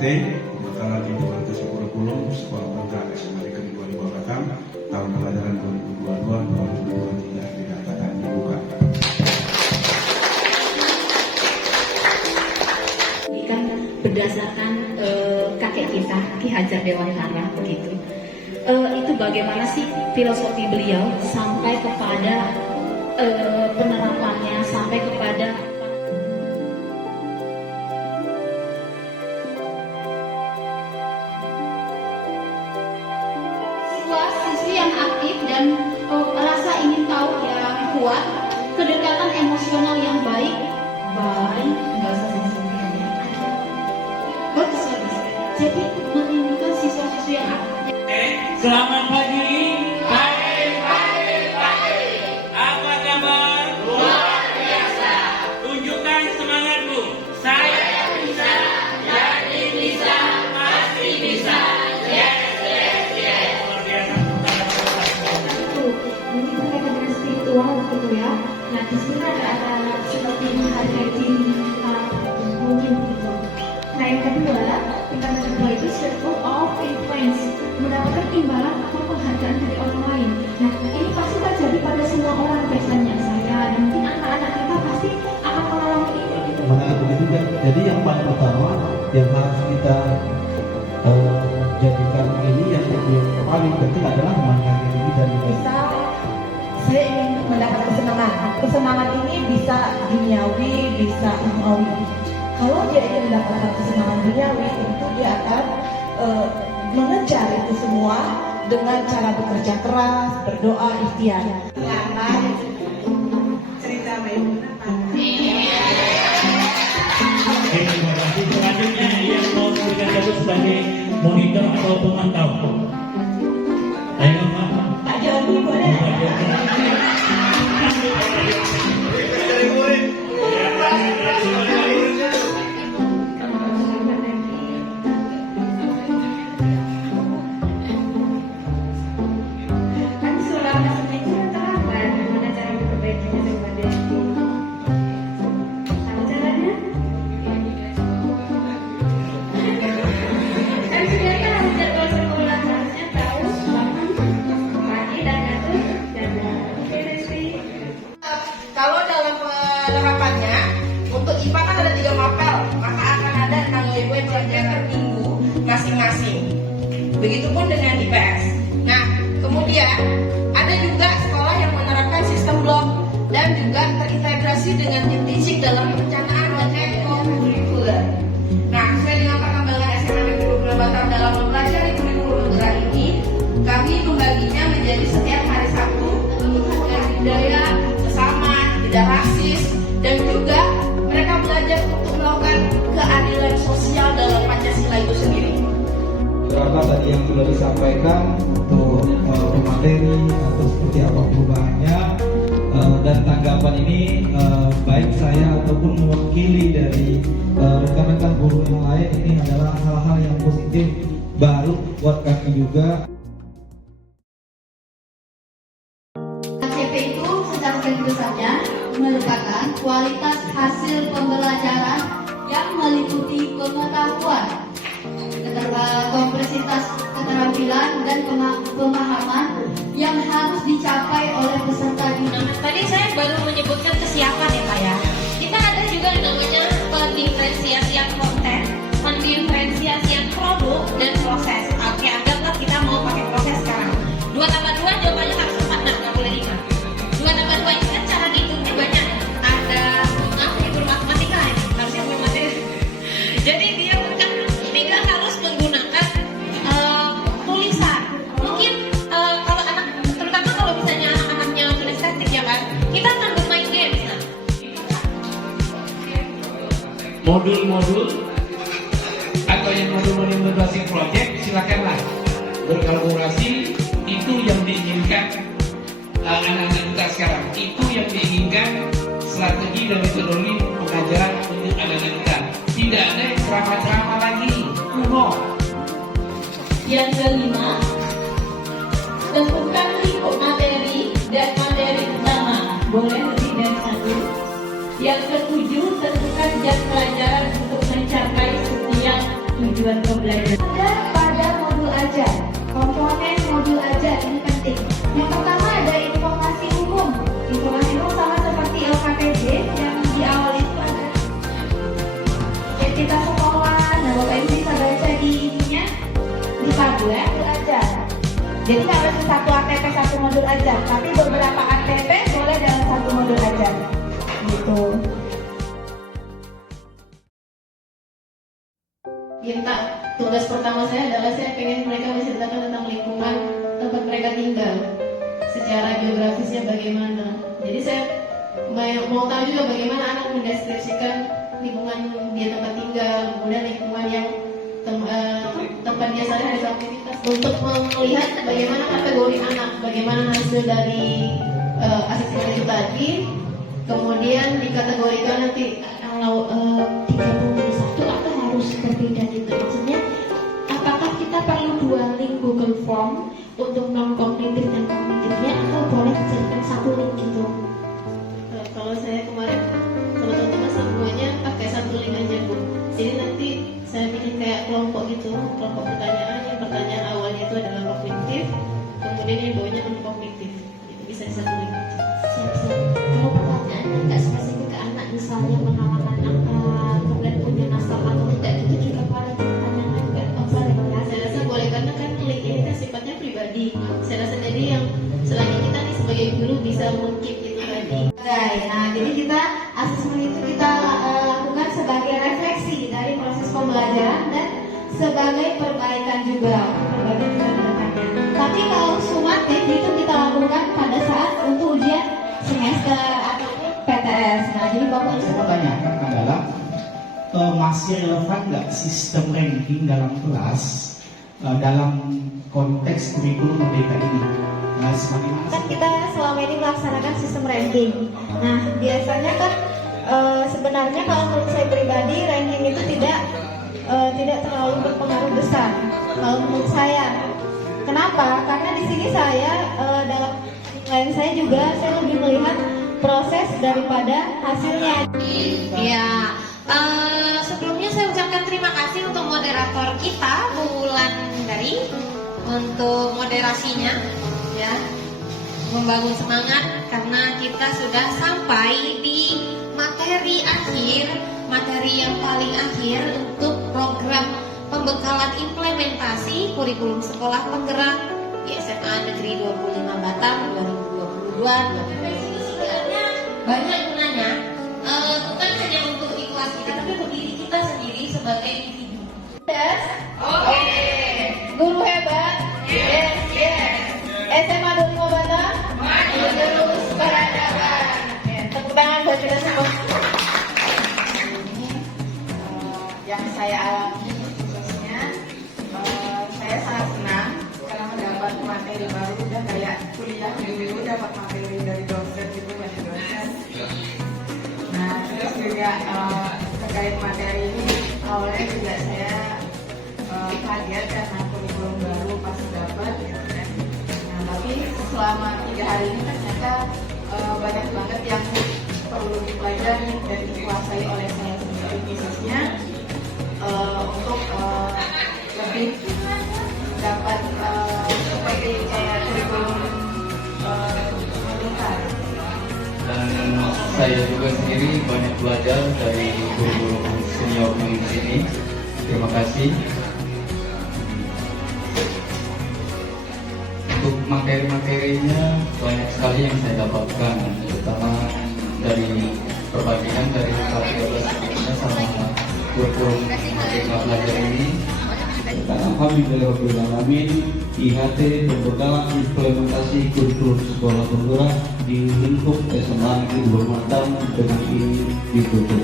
PDKT Pembekalan Implementasi Kurikulum Sekolah Menengah SMA Negeri 2 Batam tahun pelajaran 2022-2023 dinyatakan dibuka. Kan berdasarkan kakek kita Ki Hajar Dewantara begitu. Itu bagaimana sih filosofi beliau sampai kepada penerapannya, sampai kepada siswa-siswi yang aktif dan rasa ingin tahu yang kuat, kedekatan emosional yang baik, nggak usah sensitif ya. Bagus. Jadi menimbulkan siswa-siswi yang aktif. Selamat pagi. Baik. Apa kabar? Luar biasa. Tunjukkan semangatmu. Saya bisa, jadi bisa, pasti bisa. Yes. Luar biasa. Ini berkaitan dengan spiritual gitu ya. Nah di sini ada seperti menghargai mungkin gitu. Nah yang kedua, tingkatan kedua itu circle of influence, mendapatkan imbalan atau penghargaan dari orang lain. Nah ini pasti terjadi pada semua orang biasanya, saya dan mungkin anak-anak kita pasti akan mengalami ini gitu. Begitu kan? Jadi yang paling utama yang harus kita jadikan ini yang paling penting adalah menghargai diri dan Bisa, saya ingin mendapat kesenangan. Kesenangan ini bisa duniawi, bisa umawi. Kalau dia ingin mendapatkan kesenangan duniawi, tentu dia akan mengejar itu semua dengan cara bekerja keras, berdoa, ikhtiar. Cerita Terima kasih. Selanjutnya yang mau memberikan tugas sebagai monitor atau pemantau. Ayo Pak. Pak Joni boleh? Kan selama seminggu terlambat, gimana cara memperbaikinya dengan Devi? Apa caranya? Kan sudah tahu jadwal sekolah, harusnya tahu bangun pagi dan ngatur jadwal. Oke Devi. Kalau dalam penerapannya, untuk IPA kan ada 3 mapel, maka akan ada 6 GW pelajaran per minggu masing-masing. Begitupun dengan IPS. Nah, kemudian ada juga sekolah yang menerapkan sistem blok dan juga terintegrasi dengan tim teaching dalam perencanaan dan ekstrakurikuler. Nah, sesuai dengan perkembangan SMA Negeri 22 Batam dalam mempelajari kurikulum negara ini, kami membaginya menjadi setiap hari Sabtu untuk belajar budaya bersama, tidak rasis, dan juga mereka belajar untuk melakukan keadilan sosial dalam Pancasila itu sendiri. Karena tadi yang sudah disampaikan untuk pemateri atau seperti apa perubahannya dan tanggapan ini baik saya ataupun mewakili dari rekan-rekan guru yang lain, ini adalah hal-hal yang positif baru buat kami juga. KCP itu secara garis saja merupakan kualitas hasil pembelajaran yang meliputi pengetahuan, kompleksitas keterampilan dan pemahaman yang harus dicapai oleh peserta didik. Tadi saya baru menyebutkan kesiapan ya Pak ya. Kita ada juga yang namanya pendiferensiasian konten, pendiferensiasian produk dan proses. Oke, anggaplah kita mau pakai proses sekarang. 2 tambah 2 jawabannya harus 4, nggak boleh 5. 2 tambah 2 ini kan cara dihitungnya banyak. Ada guru matematika ya, harusnya guru matematika. Jadi dia bukan tidak harus menggunakan tulisan. Mungkin kalau anak, terutama kalau misalnya anak-anaknya kinestetik ya kan, kita akan bermain games. Nah, Modul-modul atau yang modul-modul implementasi project, silakanlah berkolaborasi. Itu yang diinginkan anak-anak kita sekarang. Itu yang diinginkan strategi dan metodologi pengajaran untuk anak-anak kita. Tidak ada yang ceramah-ceramah lagi, kuno. yang kelima, tentukan lingkup materi dan materi utama, boleh lebih dari 1. Yang ketujuh, tentukan jam pelajaran untuk mencapai setiap tujuan. tujuan pembelajaran. Ada pada modul ajar, komponen modul ajar ini penting. Yang pertama ada informasi umum. Informasi umum sama seperti LKPD yang di awal itu ada identitas sekolah. Nah, Bapak Ibu bisa baca di ininya di pagu ya, modul ajar. Jadi nggak harus satu ATP satu modul ajar, tapi beberapa ATP boleh dalam satu modul ajar. Gitu. Minta tugas pertama saya adalah saya pengen mereka menceritakan tentang lingkungan tempat mereka tinggal, secara geografisnya bagaimana. Jadi saya mau tahu juga bagaimana anak mendeskripsikan lingkungan dia tempat tinggal, kemudian lingkungan yang tempat dia sehari-hari aktivitas, untuk melihat bagaimana kategori anak, bagaimana hasil dari asesmen itu tadi, kemudian dikategorikan nanti 31 atau harus berbeda gitu. Maksudnya apakah kita perlu dua link Google Form untuk non kognitif dan kognitifnya, atau boleh dijadikan satu link gitu? Kalau saya kemarin sama teman-teman semuanya pakai satu link aja Bu. Jadi nanti saya bikin kayak kelompok gitu, kelompok pertanyaan. Yang pertanyaan awalnya itu adalah kognitif, kemudian yang bawahnya non kognitif. Itu bisa di satu link. Siap-siap. Kalau pertanyaannya nggak spesifik ke anak, misalnya pengalaman apa, kemudian punya nasab atau tidak, itu juga boleh pertanyaannya juga boleh ya. Saya rasa boleh, karena kan link ini kan sifatnya pribadi. Saya rasa jadi yang selain kita nih sebagai guru bisa mengkeep itu tadi. Nah, jadi kita asesmen itu kita lakukan sebagai refleksi dari proses pembelajaran dan sebagai perbaikan juga, perbaikan ke depannya. Tapi kalau sumatif itu kita lakukan pada saat untuk ujian semester ataupun PTS. Nah, jadi Bapak Saya mau tanyakan adalah masih relevan nggak sistem ranking dalam kelas dalam konteks kurikulum merdeka ini? kan kita selama ini melaksanakan sistem ranking. Nah, biasanya kan sebenarnya kalau menurut saya pribadi ranking itu tidak terlalu berpengaruh besar. Kalau menurut saya, kenapa? Karena di sini saya dalam lain saya juga saya lebih melihat proses daripada hasilnya. Ya, sebelumnya saya ucapkan terima kasih untuk moderator kita Bu Wulandari untuk moderasinya, ya, membangun semangat karena kita sudah sampai di materi akhir, materi yang paling akhir untuk program pembekalan implementasi kurikulum sekolah penggerak di SMA Negeri 25 Batam 2022. Banyak gunanya, bukan hanya untuk di kelas kita, tapi untuk diri kita sendiri sebagai individu. Yes. Oke. Guru hebat. Yes, yes. SMA 25 Batam. Maju terus peradaban. Tepuk tangan buat kita semua. Yang saya alami khususnya, saya sangat senang karena mendapat materi baru, udah kayak kuliah dulu dapat materi dari dosen gitu, banyak dosen. Nah, terus juga terkait materi ini awalnya juga saya kaget karena kurikulum baru pas dapat gitu kan. Nah, tapi selama 3 hari ini ternyata banyak banget yang perlu dipelajari dan dikuasai oleh saya sendiri, khususnya untuk lebih dapat seperti kayak kurikulum meningkat. Dan saya juga sendiri banyak belajar dari guru senior yang di sini. Terima kasih. Untuk materi-materinya banyak sekali yang saya dapatkan, terutama dari perbandingan dari KPLS sama kurikulum Merdeka Belajar ini. Alhamdulillahirrahmanirrahim, IHT pembekalan implementasi kurikulum sekolah penggerak di lingkup SMA Negeri 25 Batam dengan ini ditutup.